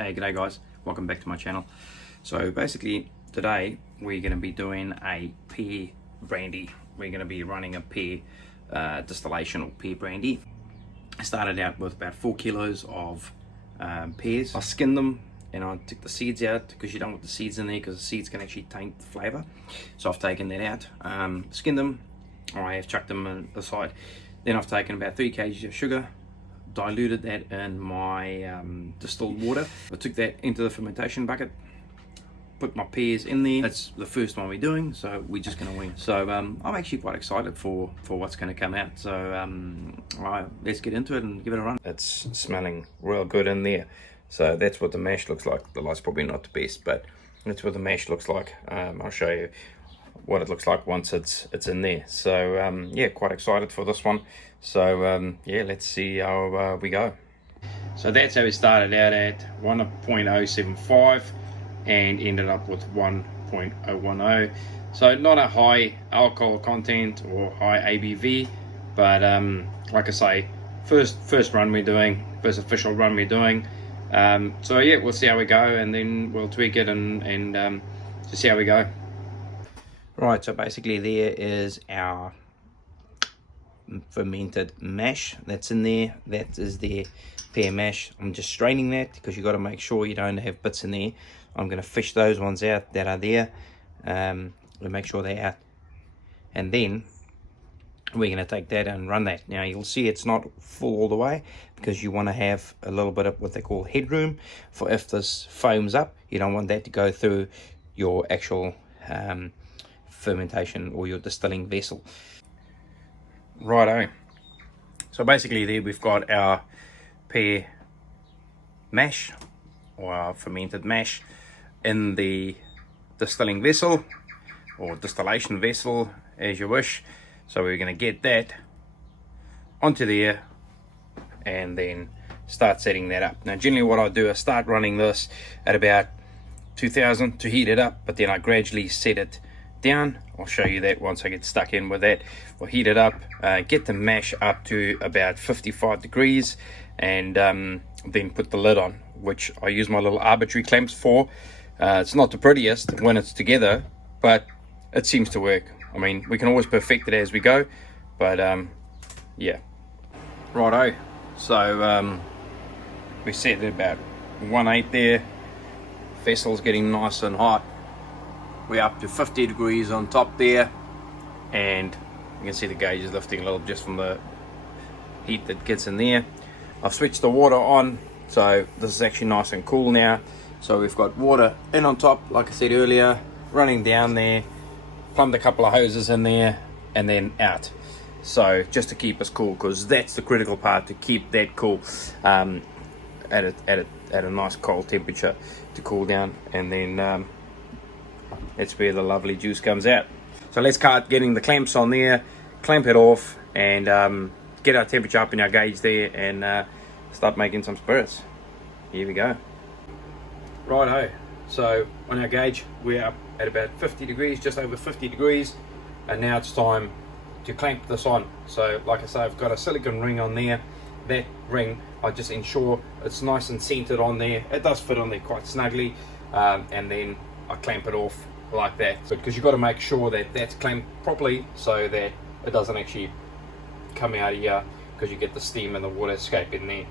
Hey, g'day guys, welcome back to my channel. So basically today we're going to be doing a pear brandy. We're going to be running a pear distillation or pear brandy. I started out with about 4 kilos of pears. I skinned them and I took the seeds out because you don't want the seeds in there because the seeds can actually taint the flavour. So I've taken that out, skinned them, I have chucked them aside. Then I've taken about 3 kg of sugar, diluted that in my distilled water. I took that into the fermentation bucket, put my pears in there. That's the first one we're doing, so we're just going to wing. So I'm actually quite excited for what's going to come out. So all right, let's get into it and give it a run. It's smelling real good in there. So that's what the mash looks like. The light's probably not the best, but that's what the mash looks like. I'll show you what it looks like once it's in there. So yeah, quite excited for this one. So yeah, let's see how we go. So that's how we started out at 1.075 and ended up with 1.010. So not a high alcohol content or high ABV, but like I say, first run we're doing, first official run we're doing. So yeah, we'll see how we go, and then we'll tweak it and just see how we go. Right, so basically there is our fermented mash that's in there. That is the pear mash. I'm just straining that because you've got to make sure you don't have bits in there. I'm going to fish those ones out that are there and make sure they're out, and then we're going to take that and run that. Now you'll see it's not full all the way because you want to have a little bit of what they call headroom for if this foams up. You don't want that to go through your actual fermentation or your distilling vessel. Righto, so basically there we've got our pear mash or our fermented mash in the distilling vessel or distillation vessel, as you wish. So we're going to get that onto there and then start setting that up. Now generally what I do is start running this at about 2000 to heat it up, but then I gradually set it down. I'll show you that once I get stuck in with that. We'll heat it up, get the mash up to about 55 degrees, and then put the lid on, which I use my little arbitrary clamps for. It's not the prettiest when it's together, but it seems to work. I mean, we can always perfect it as we go, but yeah. Righto, so we set it about 1.8 there. Vessel's getting nice and hot. We're up to 50 degrees on top there, and you can see the gauge is lifting a little just from the heat that gets in there. I've switched the water on, so this is actually nice and cool now. So we've got water in on top, like I said earlier, running down there, plumbed a couple of hoses in there, and then out. So just to keep us cool, because that's the critical part, to keep that cool at a nice cold temperature to cool down, and then that's where the lovely juice comes out. So let's start getting the clamps on there, clamp it off, and get our temperature up in our gauge there, and start making some spirits. Here we go. Righto, so on our gauge we're up at about 50 degrees, just over 50 degrees, and now it's time to clamp this on. So like I say, I've got a silicone ring on there. That ring, I just ensure it's nice and centered on there. It does fit on there quite snugly, and then I clamp it off like that, because you've got to make sure that that's clamped properly so that it doesn't actually come out of here, because you get the steam and the water escape in there.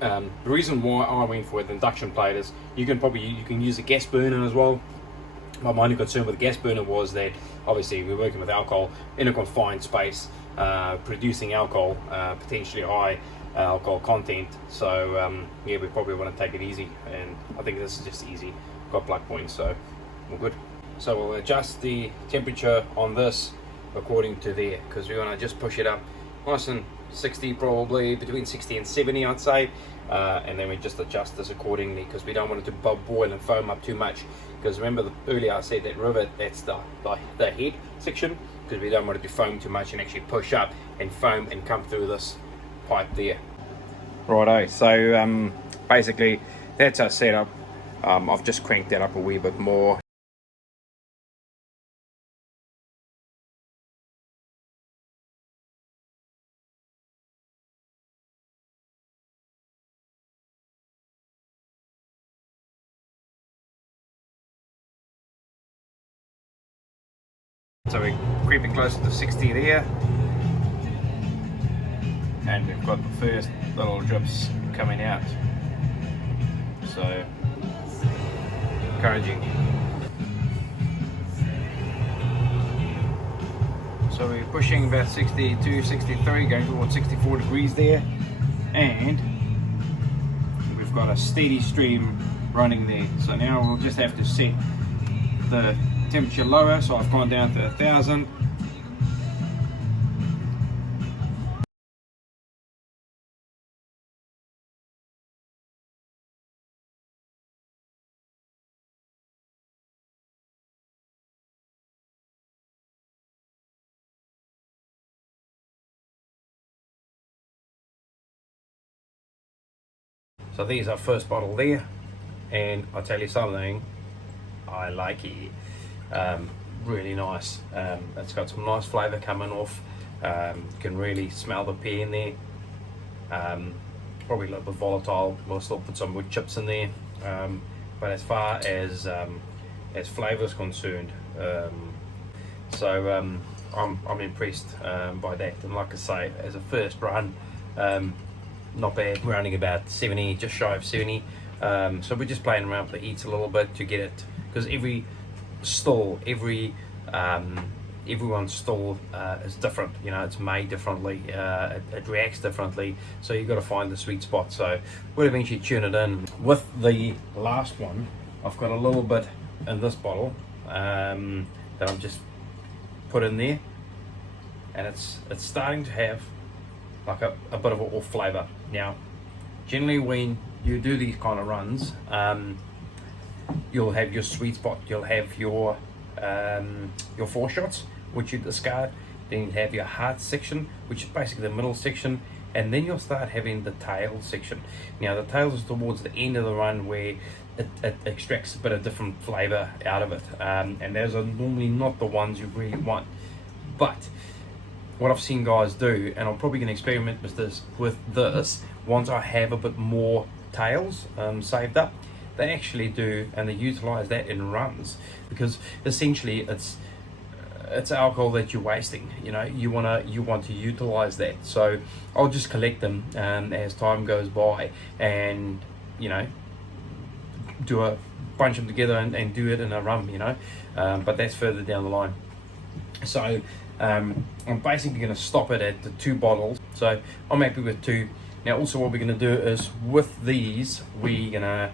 The reason why I went for the induction plate is you can use a gas burner as well. My only concern with the gas burner was that obviously we're working with alcohol in a confined space, producing alcohol, potentially high alcohol content. So yeah, we probably want to take it easy, and I think this is just easy. Got plug points, so we're good. So we'll adjust the temperature on this according to there, because we want to just push it up nice and 60, probably between 60 and 70 I'd say, and then we just adjust this accordingly, because we don't want it to boil and foam up too much. Because remember earlier I said that rivet, that's the head section, because we don't want it to foam too much and actually push up and foam and come through this pipe there. Righto, so basically that's our setup. I've just cranked that up a wee bit more. So we're creeping closer to 60 there, and we've got the first little drips coming out, so encouraging. So we're pushing about 62, 63, going towards 64 degrees there, and we've got a steady stream running there. So now we'll just have to set the temperature lower, so I've gone down to 1000. So there's our first bottle there, and I'll tell you something, I like it. Really nice. It's got some nice flavour coming off. You can really smell the pear in there. Probably a little bit volatile. We'll still put some wood chips in there. But as far as flavour is concerned, I'm impressed by that. And like I say, as a first run, not bad. We're running about 70, just shy of 70. So we're just playing around with the heats a little bit to get it, because every stall, everyone's stall is different. You know, it's made differently, it reacts differently, so you've got to find the sweet spot. So we'll eventually tune it in. With the last one, I've got a little bit in this bottle that I've just put in there, and it's starting to have like a bit of an off flavour. Now, generally when you do these kind of runs, you'll have your sweet spot. You'll have your 4 shots, which you discard. Then you have your heart section, which is basically the middle section, and then you'll start having the tail section. Now the tails is towards the end of the run, where it extracts a bit of different flavour out of it, and those are normally not the ones you really want. But what I've seen guys do, and I'm probably going to experiment with this once I have a bit more tails saved up, they actually do, and they utilize that in runs, because essentially it's alcohol that you're wasting. You know, you want to utilize that. So I'll just collect them as time goes by, and you know, bunch them together and do it in a run. You know, but that's further down the line. So I'm basically going to stop it at the 2 bottles. So I'm happy with 2. Now also what we're going to do is, with these, we're going to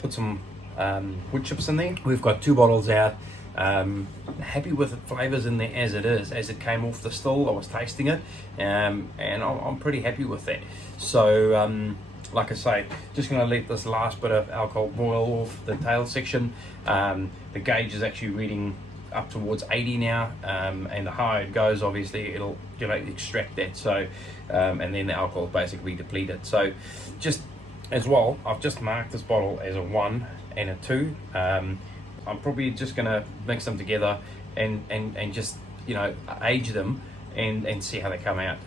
put some wood chips in there. We've got 2 bottles out. Happy with the flavours in there as it is. As it came off the still, I was tasting it, and I'm pretty happy with that. So like I say, just going to let this last bit of alcohol boil off the tail section. The gauge is actually reading up towards 80 now, and the higher it goes, obviously it'll extract that. So and then the alcohol is basically depleted. So just as well, I've just marked this bottle as a 1 and a 2. I'm probably just gonna mix them together and just, you know, age them and see how they come out.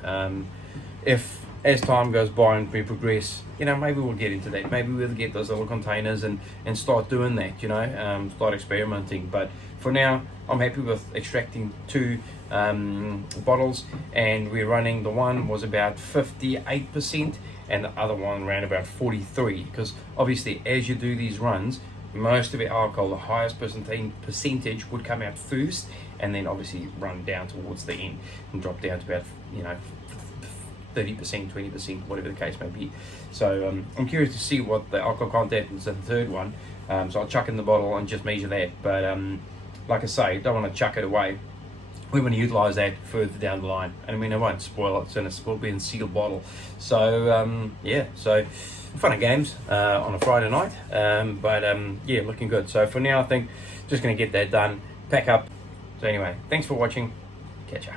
If as time goes by and we progress, you know, maybe we'll get into that. Maybe we'll get those little containers and start doing that, you know, start experimenting. But for now, I'm happy with extracting 2 bottles, and we're running, the one was about 58% and the other one ran about 43%, because obviously as you do these runs, most of the alcohol, the highest percentage would come out first, and then obviously run down towards the end and drop down to about, you know, 30%, 20%, whatever the case may be. So I'm curious to see what the alcohol content is in the 3rd one. So I'll chuck in the bottle and just measure that. But like I say, don't want to chuck it away. We want to utilise that further down the line. And I mean, I won't spoil it, so it'll be in a sealed bottle. So yeah, so fun and games on a Friday night. Yeah, looking good. So for now, I think just going to get that done, pack up. So anyway, thanks for watching. Catch ya.